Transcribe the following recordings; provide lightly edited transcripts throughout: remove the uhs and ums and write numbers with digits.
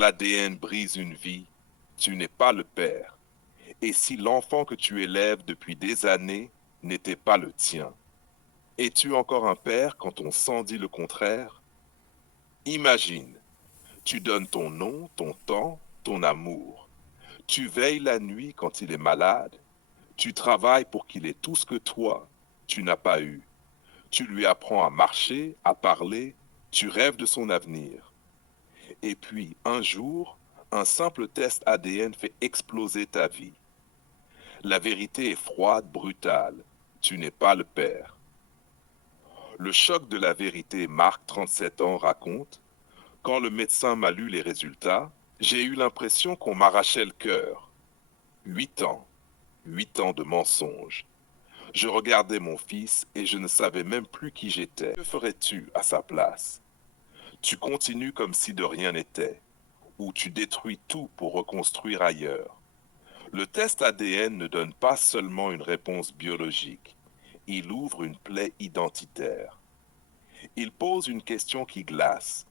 l'ADN brise une vie, tu n'es pas le père. Et si l'enfant que tu élèves depuis des années n'était pas le tien, es-tu encore un père quand ton sang dit le contraire? Imagine, tu donnes ton nom, ton temps, ton amour. Tu veilles la nuit quand il est malade. Tu travailles pour qu'il ait tout ce que toi, tu n'as pas eu. Tu lui apprends à marcher, à parler. Tu rêves de son avenir. Et puis, un jour, un simple test ADN fait exploser ta vie. La vérité est froide, brutale. Tu n'es pas le père. Le choc de la vérité, Marc, 37 ans, raconte: quand le médecin m'a lu les résultats, j'ai eu l'impression qu'on m'arrachait le cœur. 8 ans, 8 ans de mensonges. Je regardais mon fils et je ne savais même plus qui j'étais. Que ferais-tu à sa place? Tu continues comme si de rien n'était, ou tu détruis tout pour reconstruire ailleurs. Le test ADN ne donne pas seulement une réponse biologique, il ouvre une plaie identitaire. Il pose une question qui glace.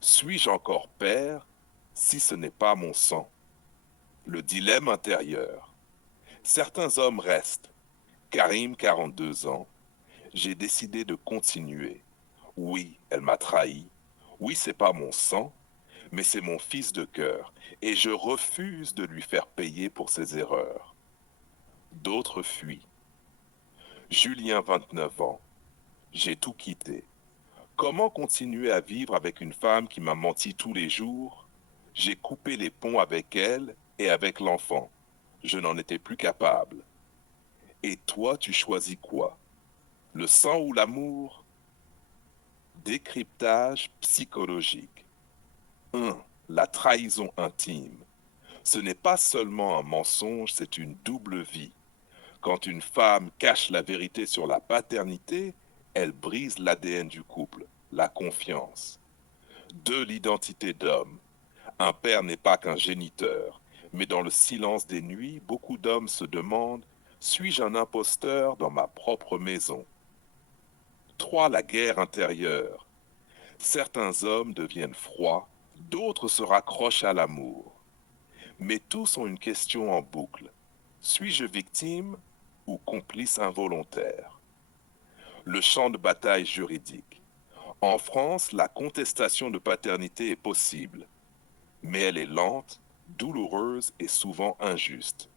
Suis-je encore père si ce n'est pas mon sang? Le dilemme intérieur. Certains hommes restent. Karim, 42 ans. J'ai décidé de continuer. Oui, elle m'a trahi. Oui, c'est pas mon sang, mais c'est mon fils de cœur, et je refuse de lui faire payer pour ses erreurs. D'autres fuient. Julien, 29 ans. J'ai tout quitté. Comment continuer à vivre avec une femme qui m'a menti tous les jours? J'ai coupé les ponts avec elle et avec l'enfant. Je n'en étais plus capable. Et toi, tu choisis quoi? Le sang ou l'amour? Décryptage psychologique. 1. La trahison intime. Ce n'est pas seulement un mensonge, c'est une double vie. Quand une femme cache la vérité sur la paternité, elle brise l'ADN du couple, la confiance. 2. L'identité d'homme. Un père n'est pas qu'un géniteur, mais dans le silence des nuits, beaucoup d'hommes se demandent: suis-je un imposteur dans ma propre maison? 3. La guerre intérieure. Certains hommes deviennent froids, d'autres se raccrochent à l'amour. Mais tous ont une question en boucle. Suis-je victime ou complice involontaire? Le champ de bataille juridique. En France, la contestation de paternité est possible, mais elle est lente, douloureuse et souvent injuste.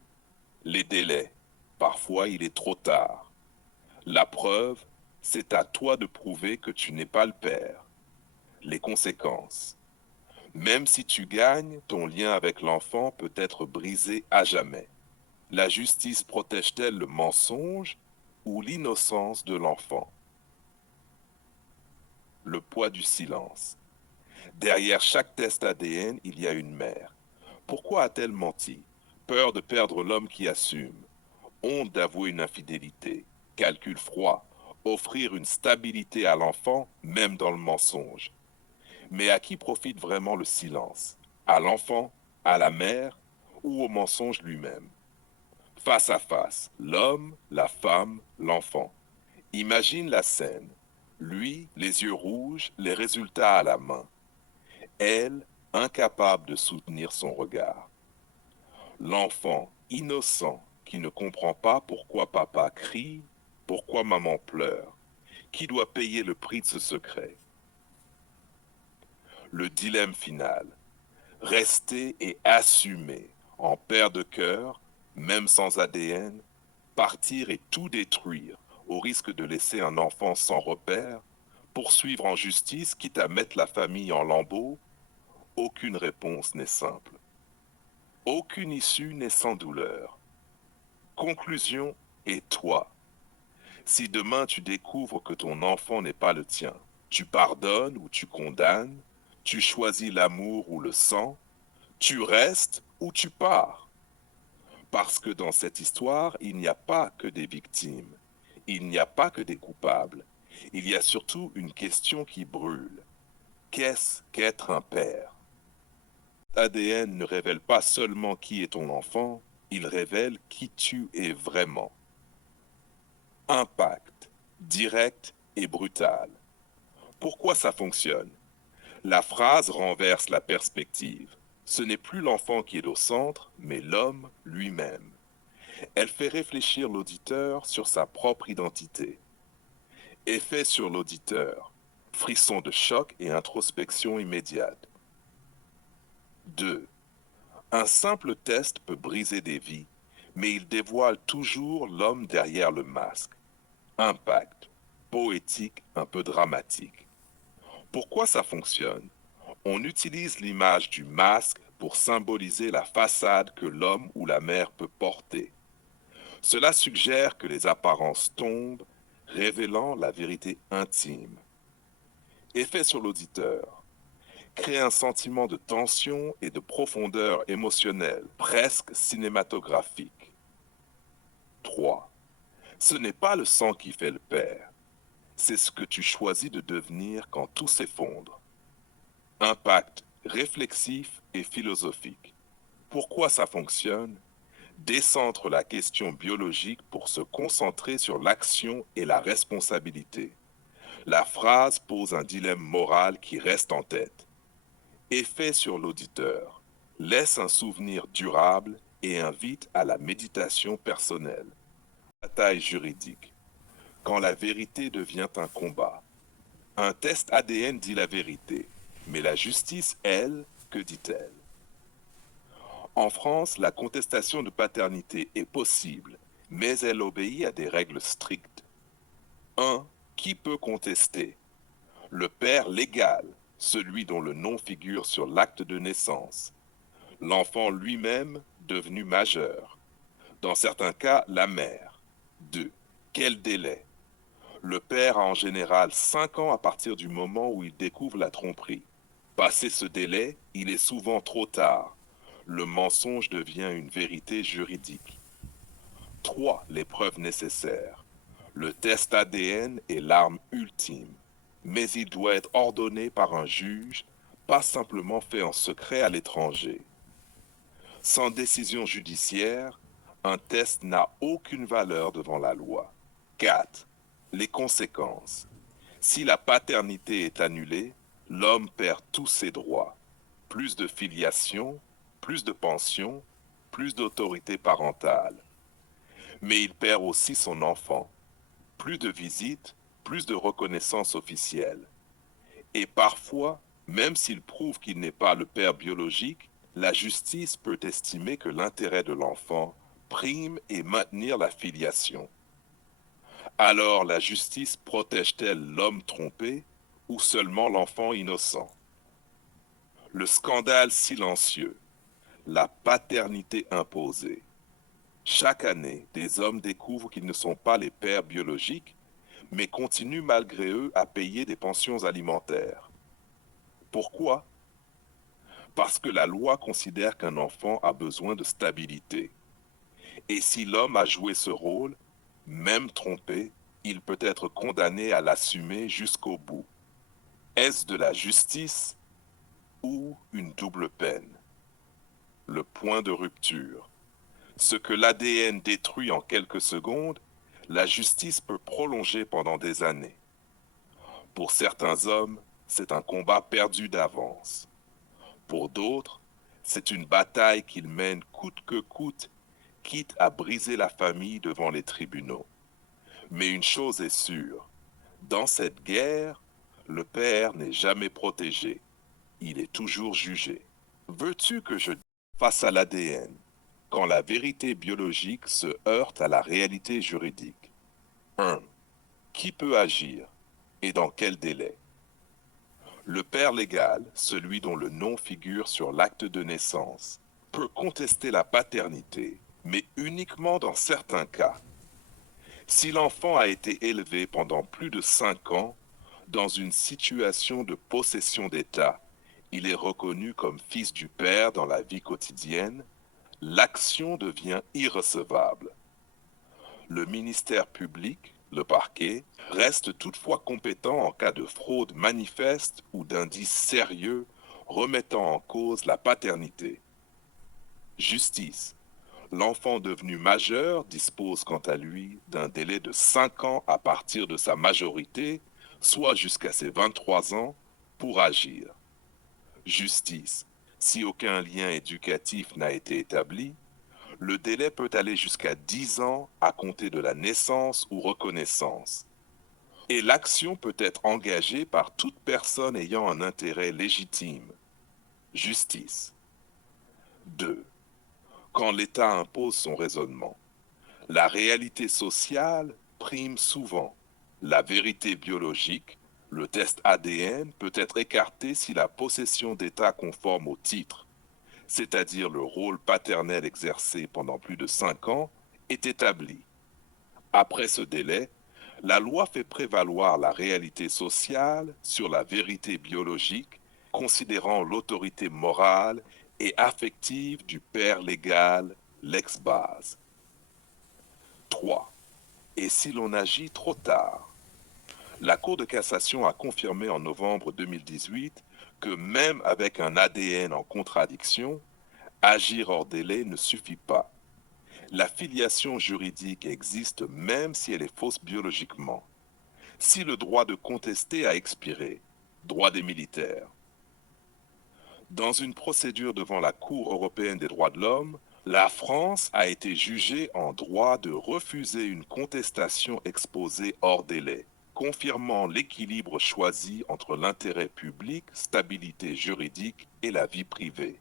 Les délais. Parfois, il est trop tard. La preuve, c'est à toi de prouver que tu n'es pas le père. Les conséquences. Même si tu gagnes, ton lien avec l'enfant peut être brisé à jamais. La justice protège-t-elle le mensonge ou l'innocence de l'enfant? Le poids du silence. Derrière chaque test ADN, il y a une mère. Pourquoi a-t-elle menti? Peur de perdre l'homme qui assume. Honte d'avouer une infidélité. Calcul froid. Offrir une stabilité à l'enfant, même dans le mensonge. Mais à qui profite vraiment le silence? À l'enfant? À la mère? Ou au mensonge lui-même? Face à face, l'homme, la femme, l'enfant. Imagine la scène. Lui, les yeux rouges, les résultats à la main. Elle, incapable de soutenir son regard. L'enfant, innocent, qui ne comprend pas pourquoi papa crie, pourquoi maman pleure. Qui doit payer le prix de ce secret? Le dilemme final. Rester et assumer, en père de cœur, même sans ADN, partir et tout détruire, au risque de laisser un enfant sans repère, poursuivre en justice, quitte à mettre la famille en lambeaux. Aucune réponse n'est simple. Aucune issue n'est sans douleur. Conclusion: et toi? Si demain tu découvres que ton enfant n'est pas le tien, tu pardonnes ou tu condamnes, tu choisis l'amour ou le sang, tu restes ou tu pars. Parce que dans cette histoire, il n'y a pas que des victimes, il n'y a pas que des coupables, il y a surtout une question qui brûle. Qu'est-ce qu'être un père? ADN ne révèle pas seulement qui est ton enfant, il révèle qui tu es vraiment. Impact, direct et brutal. Pourquoi ça fonctionne? La phrase renverse la perspective. Ce n'est plus l'enfant qui est au centre, mais l'homme lui-même. Elle fait réfléchir l'auditeur sur sa propre identité. Effet sur l'auditeur. Frisson de choc et introspection immédiate. 2. Un simple test peut briser des vies, mais il dévoile toujours l'homme derrière le masque. Impact. Poétique, un peu dramatique. Pourquoi ça fonctionne? On utilise l'image du masque pour symboliser la façade que l'homme ou la mère peut porter. Cela suggère que les apparences tombent, révélant la vérité intime. Effet sur l'auditeur. Crée un sentiment de tension et de profondeur émotionnelle, presque cinématographique. 3. Ce n'est pas le sang qui fait le père, c'est ce que tu choisis de devenir quand tout s'effondre. Impact réflexif et philosophique. Pourquoi ça fonctionne? Décentre la question biologique pour se concentrer sur l'action et la responsabilité. La phrase pose un dilemme moral qui reste en tête. Effet sur l'auditeur. Laisse un souvenir durable et invite à la méditation personnelle. Bataille juridique. Quand la vérité devient un combat. Un test ADN dit la vérité, mais la justice, elle, que dit-elle? En France, la contestation de paternité est possible, mais elle obéit à des règles strictes. 1. Qui peut contester? Le père légal, celui dont le nom figure sur l'acte de naissance. L'enfant lui-même devenu majeur. Dans certains cas, la mère. 2. Quel délai? Le père a en général 5 ans à partir du moment où il découvre la tromperie. Passé ce délai, il est souvent trop tard. Le mensonge devient une vérité juridique. 3. Les preuves nécessaires. Le test ADN est l'arme ultime, mais il doit être ordonné par un juge, pas simplement fait en secret à l'étranger. Sans décision judiciaire, un test n'a aucune valeur devant la loi. 4. Les conséquences. Si la paternité est annulée, l'homme perd tous ses droits. Plus de filiation, plus de pension, plus d'autorité parentale. Mais il perd aussi son enfant. Plus de visites, plus de reconnaissance officielle. Et parfois, même s'il prouve qu'il n'est pas le père biologique, la justice peut estimer que l'intérêt de l'enfant prime et maintenir la filiation. Alors la justice protège-t-elle l'homme trompé ou seulement l'enfant innocent? Le scandale silencieux, la paternité imposée. Chaque année, des hommes découvrent qu'ils ne sont pas les pères biologiques, mais continuent malgré eux à payer des pensions alimentaires. Pourquoi? Parce que la loi considère qu'un enfant a besoin de stabilité. Et si l'homme a joué ce rôle, même trompé, il peut être condamné à l'assumer jusqu'au bout. Est-ce de la justice ou une double peine? Le point de rupture. Ce que l'ADN détruit en quelques secondes, la justice peut prolonger pendant des années. Pour certains hommes, c'est un combat perdu d'avance. Pour d'autres, c'est une bataille qu'ils mènent coûte que coûte, quitte à briser la famille devant les tribunaux. Mais une chose est sûre, dans cette guerre, le père n'est jamais protégé. Il est toujours jugé. Veux-tu que je face à l'ADN, quand la vérité biologique se heurte à la réalité juridique? 1. Qui peut agir et dans quel délai? Le père légal, celui dont le nom figure sur l'acte de naissance, peut contester la paternité, mais uniquement dans certains cas. Si l'enfant a été élevé pendant plus de 5 ans dans une situation de possession d'État, il est reconnu comme fils du père dans la vie quotidienne, l'action devient irrecevable. Le ministère public, le parquet, reste toutefois compétent en cas de fraude manifeste ou d'indices sérieux remettant en cause la paternité. Justice. L'enfant devenu majeur dispose quant à lui d'un délai de 5 ans à partir de sa majorité, soit jusqu'à ses 23 ans, pour agir. Justice. Si aucun lien éducatif n'a été établi, le délai peut aller jusqu'à 10 ans à compter de la naissance ou reconnaissance. Et l'action peut être engagée par toute personne ayant un intérêt légitime. Justice. 2. Quand l'État impose son raisonnement. La réalité sociale prime souvent. La vérité biologique, le test ADN, peut être écarté si la possession d'état conforme au titre, c'est-à-dire le rôle paternel exercé pendant plus de 5 ans, est établi. Après ce délai, la loi fait prévaloir la réalité sociale sur la vérité biologique, considérant l'autorité morale et affective du père légal, l'ex-base. 3. Et si l'on agit trop tard? La Cour de cassation a confirmé en novembre 2018 que même avec un ADN en contradiction, agir hors délai ne suffit pas. La filiation juridique existe même si elle est fausse biologiquement. Si le droit de contester a expiré, droit des militaires. Dans une procédure devant la Cour européenne des droits de l'homme, la France a été jugée en droit de refuser une contestation exposée hors délai, confirmant l'équilibre choisi entre l'intérêt public, stabilité juridique et la vie privée.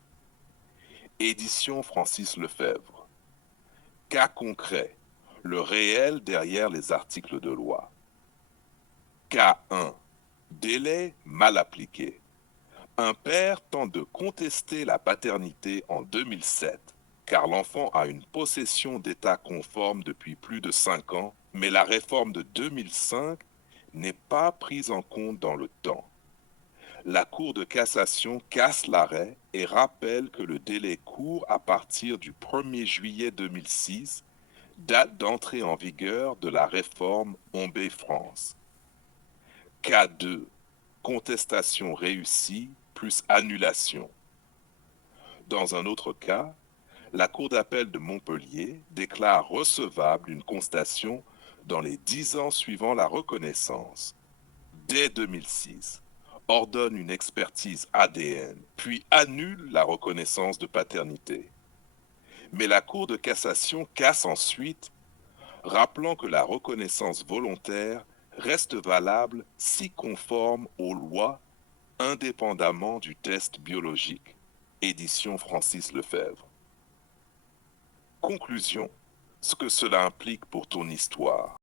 Édition Francis Lefebvre. Cas concret. Le réel derrière les articles de loi. Cas 1. Délai mal appliqué. Un père tente de contester la paternité en 2007, car l'enfant a une possession d'état conforme depuis plus de 5 ans, mais la réforme de 2005 n'est pas prise en compte dans le temps. La Cour de cassation casse l'arrêt et rappelle que le délai court à partir du 1er juillet 2006, date d'entrée en vigueur de la réforme Ombé France. Cas 2. Contestation réussie plus annulation. Dans un autre cas, la Cour d'appel de Montpellier déclare recevable une contestation dans les 10 ans suivant la reconnaissance. Dès 2006, ordonne une expertise ADN, puis annule la reconnaissance de paternité. Mais la Cour de cassation casse ensuite, rappelant que la reconnaissance volontaire reste valable si conforme aux lois, indépendamment du test biologique. Édition Francis Lefebvre. Conclusion. Ce que cela implique pour ton histoire.